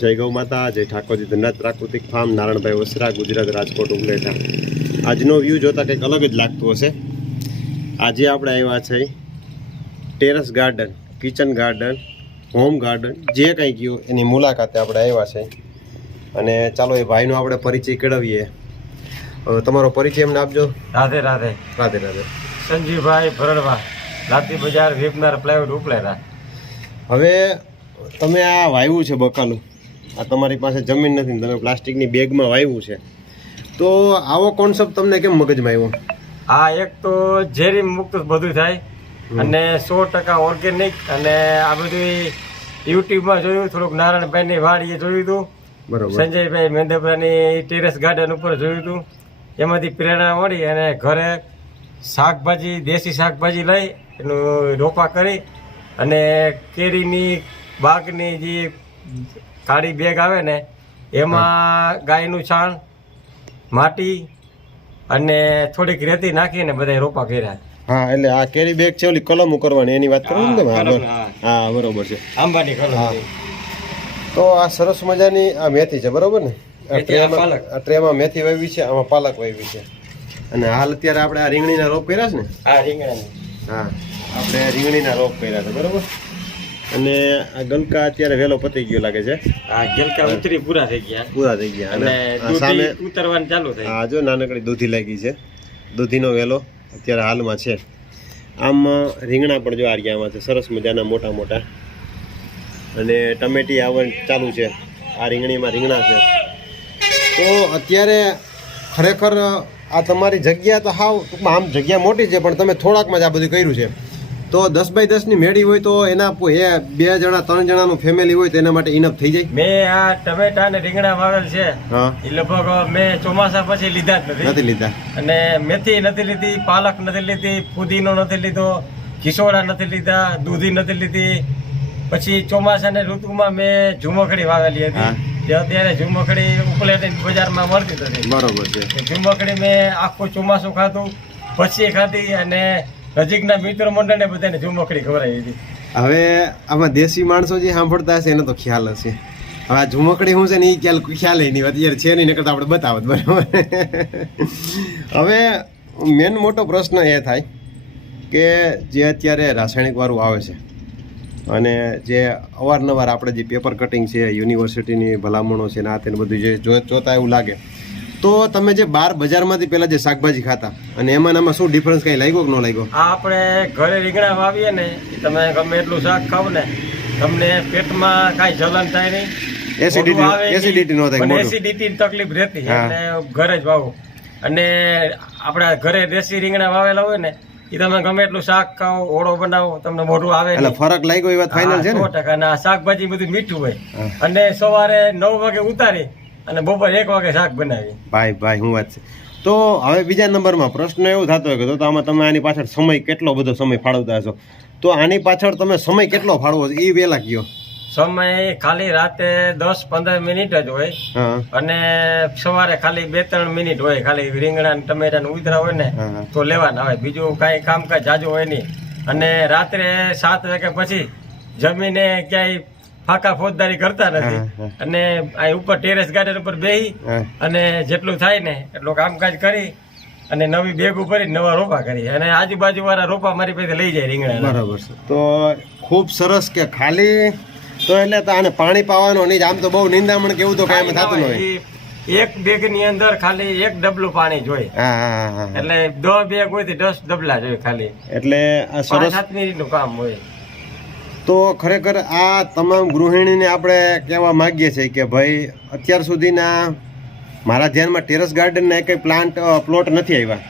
જય ગૌ માતા, જય ઠાકોરજી, ધનરાજ પ્રાકૃતિક ફાર્મ, નારણભાઈ વસરા, ગુજરાત, રાજકોટ, ઉપલેટા. આજનો વ્યૂ જોતા કંઈક અલગ જ લાગતું હશે. આજે આપણે આવ્યા છે terrace garden, kitchen garden, home garden, જે કંઈ ગયું એની મુલાકાતે આપણે આવ્યા છે. અને ચાલો એ ભાઈનો આપણે પરિચય કેળવીએ. તમારો પરિચય એમને આપજો. રાધે રાધે. રાધે રાધે. સંજીવભાઈ ભરડવા, લાતી બજાર, વેપનાર પ્લાયવુડ, ઉપલેટા. હવે તમે આ વાવ્યું છે બકાલું, આ તમારી પાસે જમીન નથી, તમે પ્લાસ્ટિકની બેગમાં વાવ્યું છે, તો આવો કોન્સેપ્ટ તમને કેમ મગજમાં આવ્યો? આ એક તો ઝેરી મુક્ત બધું થાય અને 100% ઓર્ગેનિક. અને આ બધું યુટ્યુબમાં જોયું, થોડુંક નારાયણભાઈની વાડીએ જોયું હતું, બરોબર. સંજયભાઈ મેંદરપરાની ટેરેસ ગાર્ડન ઉપર જોયું હતું. એમાંથી પ્રેરણા મળી અને ઘરે શાકભાજી, દેશી શાકભાજી લઈ એનું રોપા કરી અને કેરીની બાગની જે કાળી બેગ આવે ને એમાં ગાયનું છાણ, માટી અને થોડીક રેતી નાખીને બધા રોપા કર્યા. હા, એટલે આ કેરી બેગ છે, ઓલી કલમો કરવાની એની વાત કરો ને તમે? હા, બરોબર છે, આંબાની કલમ. તો આ સરસ મજાની આ મેથી છે, બરોબર ને? આ ટ્રેમાં મેથી વાવી છે, આમાં પાલક વાવી છે. અને હાલ અત્યારે આપણે આ રીંગણીના રોપ કર્યા છે ને? આ રીંગણાની. હા, આપણે રીંગણીના રોપ કર્યા છે, બરોબર. અને આ ગલકા અત્યારે વેલો પતી ગયો લાગે છે. આ ગલકા ઉતરી પૂરા થઈ ગયા અને સામે ઉતરવાનું ચાલુ થઈ. હા, જો નાનકડી દૂધી લાગી છે, દૂધીનો વેલો અત્યારે હાલમાં છે. આમ રીંગણા પણ જો આર્યામાં છે, સરસ મજાના મોટા મોટા. અને ટમેટી આવવાનું ચાલુ છે. આ રીંગણીમાં રીંગણા છે. તો અત્યારે ખરેખર આ તમારી જગ્યા તો હાવ ટૂંકમાં આમ જગ્યા મોટી છે, પણ તમે થોડાકમાં જ આ બધું કર્યું છે. તો 10 બાય 10ની મેળી હોય તો એના 2 જણા 3 જણાનું ફેમિલી હોય તો એના માટે ઇનફ થઈ જાય. મેં આ ટમેટા અને રીંગણા વાવેલ છે, હા, એ લગભગ મેં ચોમાસા પછી લીધા જ નથી લીધા. અને મેથી નથી લીધી, પાલક નથી લીધી, ફુદીનો નથી લીધો, ખીસોડા નથી લીધા, દૂધી નથી લીધી. પછી ચોમાસાની ઋતુમાં મેં ઝુમખડી વાવેલી હતી, જે અત્યારે ઝુમખડી ઉપલેટી બજારમાં મળતી હતી. બરોબર છે. ઝુમખડી મેં આખું ચોમાસું ખાધું, પછી ખાધી અને નજીકના મિત્ર મંડળને બધાને ઝુમખડી ખવડાવી હતી. હવે આમાં દેશી માણસો જે સાંભળતા હશે એને તો ખ્યાલ હશે. હવે આ ઝુમખડી શું છે ને એ ખ્યાલ નહીં, અત્યારે છે નહીં, નકર આપણે બતાવત. બરાબર. હવે મેન મોટો પ્રશ્ન એ થાય કે જે અત્યારે રાસાયણિક વાળું આવે છે અને જે અવારનવાર આપણે જે પેપર કટિંગ છે, યુનિવર્સિટીની ભલામણો છે ને આ તેને બધું જે જોતા એવું લાગે, તો તમે જે બહાર બજારમાંથી પહેલા જે શાકભાજી ખાતા અને એમાં શું ડિફરન્સ કઈ લાગ્યો કે ન લાગ્યો? આ આપણે ઘરે રીંગણા વાવીએ ને, તમે ગમે એટલું શાક ખાવ ને, તમને પેટમાં કાંઈ જલન થાય નહીં, એસિડિટી નો થાય, એસિડિટીની તકલીફ રહેતી. એટલે ઘરે જ વાવો. અને આપણા ઘરે દેશી રીંગણા વાવેલા હોય ને, એ તમે ગમે એટલું શાક ખાઓ, ઓળો બનાવો, તમને મોઢું આવે. એટલે ફરક લાગ્યો એ વાત ફાઇનલ છે ને? 100%. અને આ શાકભાજી બધું મીઠું હોય. અને સવારે 9 વાગે ઉતારી અને બપોરે 1 વાગે શાક બનાવી. ભાઈ હું વાત છે. તો હવે બીજા નંબરમાં પ્રશ્ન એવો થતો હોય કે તો આમાં તમે આની પાછળ સમય કેટલો બધો સમય ફાળવતા હશો, તો આની પાછળ તમે સમય કેટલો ફાળવો છો એ વેલા કયો? સમય ખાલી રાતે 10-15 મિનિટ જ હોય અને સવારે ખાલી 2-3 મિનિટ હોય. ખાલી રીંગણા ટમેટા ને ઉધરા હોય ને તો લેવાના હોય, બીજું કાંઈ કામકાજ જાજુ હોય નહીં. અને રાત્રે 7 વાગ્યા પછી જમીને ક્યાંય ફાંકા ફોજદારી કરતા નથી. અને આ ઉપર ટેરેસ ગાર્ડન ઉપર બેસી અને જેટલું થાય ને એટલું કામકાજ કરી અને નવી બેગ ભરી નવા રોપા કરી અને આજુબાજુ વાળા રોપા મારી પાસે લઈ જાય રીંગણા. બરાબર છે. તો ખૂબ સરસ. કે ખાલી તો એટલે તો આને પાણી પાવાનો નહીં, આમ તો બહુ નિંદામણ કેવું તો કાંઈ થતું ન હોય. એક બેગ ની અંદર ખાલી 1 ડબલું પાણી જોઈએ. એટલે 10 બેગ હોય તો 10 ડબલા જોઈએ ખાલી. એટલે આ સરસ 5-7 મિનિટનું કામ હોય. તો ખરેખર આ તમામ ગૃહિણીને આપણે કહેવા માગીએ છીએ કે ભાઈ અત્યાર સુધીના મારા ધ્યાનમાં ટેરેસ ગાર્ડનના કંઈ પ્લોટ નથી આવ્યા,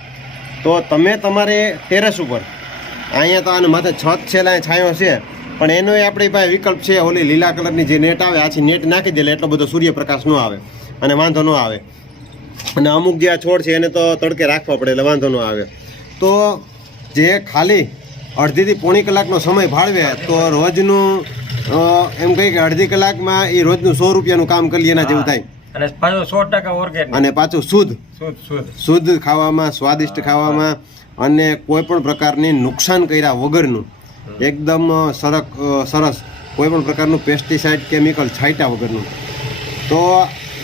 તો તમે તમારે ટેરેસ ઉપર અહીંયા તો આને માથે છત છે, છાંયો છે, પણ એનો આપણી પાસે વિકલ્પ છે. ઓલી લીલા કલરની જે નેટ આવે, આછી નેટ નાખી દે એટલો બધો સૂર્યપ્રકાશ ન આવે અને વાંધો ન આવે. અને અમુક જે આ છોડ છે એને તો તડકે રાખવા પડે એટલે વાંધો ન આવે. તો જે ખાલી 1.5 થી પોણી કલાકનો સમય ફાળવે તો રોજનું એમ કહી કે 1.5 કલાકમાં એ રોજનું 100 રૂપિયાનું કામ કરી એના જેવું થાય. અને પાછું 100% ઓર્ગેનિક અને પાછું શુદ્ધ ખાવામાં, સ્વાદિષ્ટ ખાવામાં અને કોઈ પણ પ્રકારની નુકસાન કર્યા વગરનું એકદમ સરસ કોઈ પણ પ્રકારનું પેસ્ટિસાઇડ કેમિકલ છાંટ્યા વગરનું તો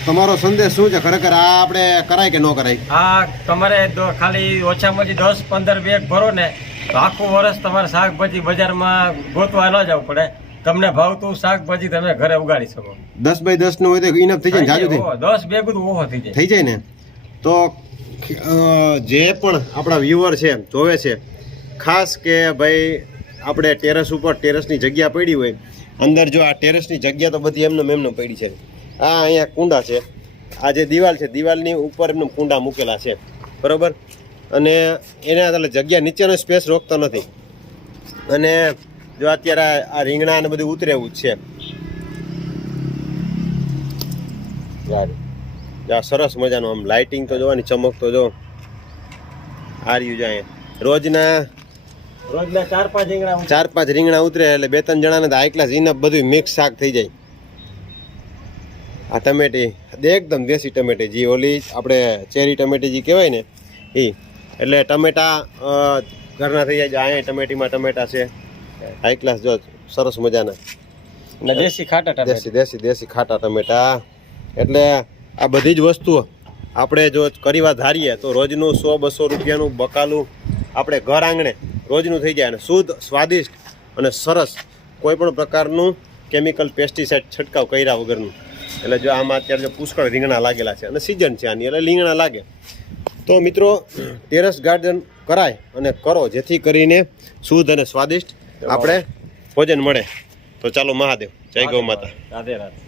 તમારો સંદેશ શું છે ખરેખર આ આપણે કરાય કે ન કરાય? આ તમારે ખાલી ઓછામાં ઓછી 10-15 બેગ ભરો ને તો આખું વર્ષ તમારે શાકભાજી બજારમાં ગોતવા ન જવું પડે. તમને ભાવતું શાકભાજી તમે ઘરે ઉગાડી શકો. 10 બાય 10 નું હોય તો ઇનફ થઈ જાય, જાજુ થઈ 10 બેગ ઓહો થઈ જાય ને. તો જે પણ આપણા વ્યુઅર છે જોવે છે ખાસ કે ભાઈ આપણે ટેરેસ ઉપર ટેરેસની જગ્યા પડી હોય, અંદર જો આ ટેરેસની જગ્યા તો બધી એમને પડી છે. આ અહીંયા કુંડા છે, આ જે દિવાલ છે દિવાલની ઉપર એમને કુંડા મૂકેલા છે, બરોબર. અને એના એટલે જગ્યા નીચેનો સ્પેસ રોકતો નથી. અને જો અત્યારે આ રીંગણા ને બધું ઉતરે એવું જ છે. સરસ મજાનું આમ લાઇટિંગ તો જોવાની, ચમક તો જો આ રહ્યું છે. અહીંયા રોજના 4-5 રીંગણા ઉતરે એટલે 2-3 જણાને તો હાઈ ક્લાસ ઇનફ બધું મિક્સ શાક થઈ જાય. આ ટમેટી એકદમ દેશી ટમેટી, જે ઓલી આપણે ચેરી ટમેટી જે કહેવાય ને એ, એટલે ટમેટા ઘરના થઈ જાય. અહીંયા ટમેટીમાં ટમેટા છે હાઈ ક્લાસ, જો સરસ મજાના દેશી ખાટા દેશી ખાટા ટમેટા. એટલે આ બધી જ વસ્તુઓ આપણે જો કરવા ધારીએ તો રોજનું 100-200 રૂપિયાનું બકાલું આપણે ઘર આંગણે રોજનું થઈ જાય, અને શુદ્ધ, સ્વાદિષ્ટ અને સરસ, કોઈ પણ પ્રકારનું કેમિકલ પેસ્ટિસાઇડ છંટકાવ કર્યા વગરનું. એટલે જો આમાં અત્યારે જો પુષ્કળ રીંગણા લાગેલા છે અને સિઝન છે આની, એટલે રીંગણા લાગે. તો મિત્રો ટેરેસ ગાર્ડન કરાય અને કરો, જેથી કરીને શુદ્ધ અને સ્વાદિષ્ટ આપણે ભોજન મળે. તો ચાલો મહાદેવ, જય ગૌ માતા. રાધે રાધે.